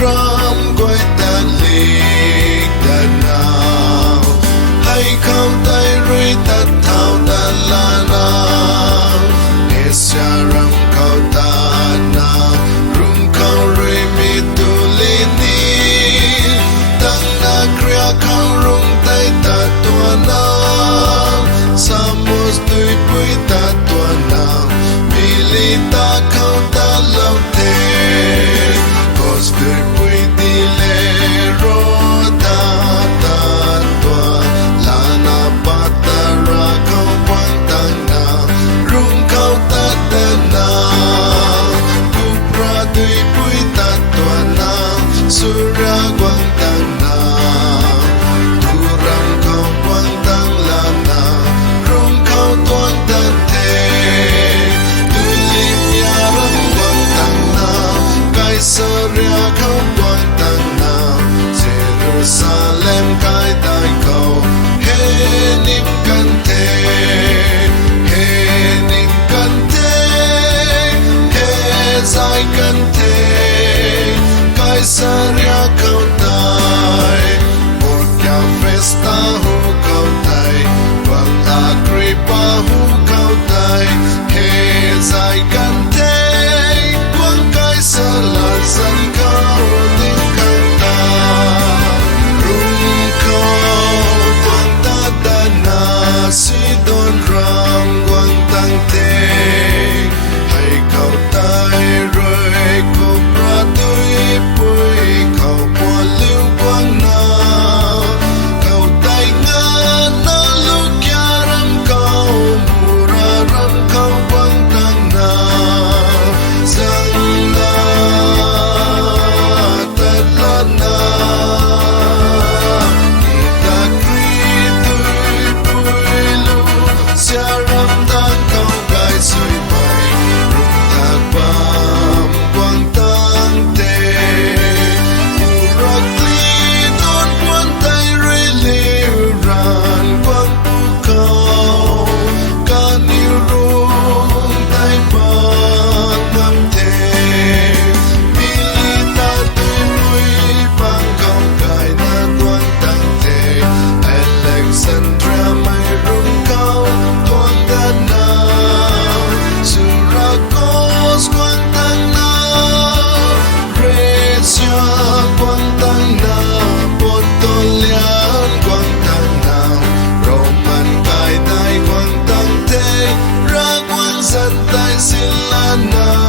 ram quay ta lik ta nào hay không tay rơi ta thao ta la nào nghe xa ram khao ta nào rung khao rơi mi tu li ni tăng na kriya khao rung tay ta tua nào samos tui pui ta tua nào mili ta khao ta lâu thế cos tui pui đi lê ro ta ta tua la na pa ta ra khao quang tăng nào rung khao ta ta nào kupra tui pui ta tua nào sura quang tăng nào tu ram khao quang tăng la nào rung khao tuan tăng thế tu lim ya ram quang tăng nào Kaisaria khao quang tăng nào Jerusalem kai tai khao he nim kan thế he nim kan thế he zai kan thế Kaisaria khao tai Porca festa hu khao tai Quang Agrippa hu khao tai he zai kan thế Quang Kaisar là dân khao tình kan ta rung khao quang ta ta na si don ram quang tăng thế hay khao tai rồi cô pra tôi bui khao qua lưu quang nào khao tai nga na lu kya ram khao mura ram khao quang tăng nào sang na ta la na kita kri tui bui lu sia ram tăng khao gai sui bai rung thác bam quang tăng thế Urakli don quang tay rơi liu ran quang pu khao ca niu rung tay bang ngam thế Milita tui mui bang khao gai na quang tăng thế Alexandria mai rung khao tuan ta nào Syracuse quang tăng nào Brescia quang tăng nào Potolian quang tăng nào Roman kai tai quang tăng thế ra quang dân tai xin la nào